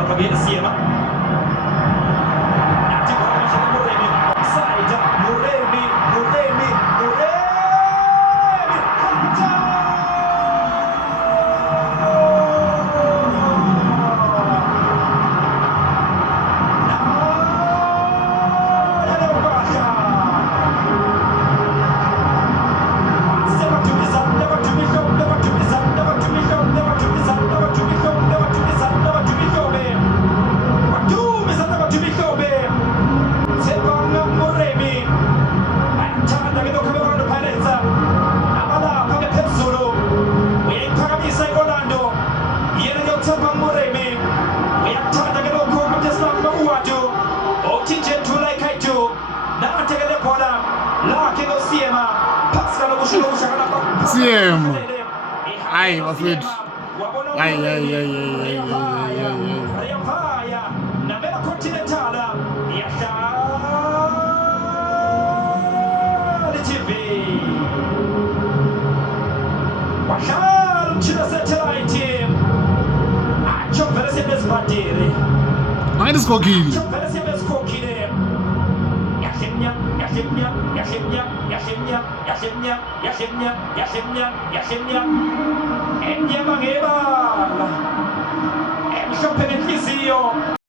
la pagina insieme. Attimo la vincita Murremi, offside, Murremi, CM. Ai, wafiti. Ai. Ainda escoquilho. È un campenettizio.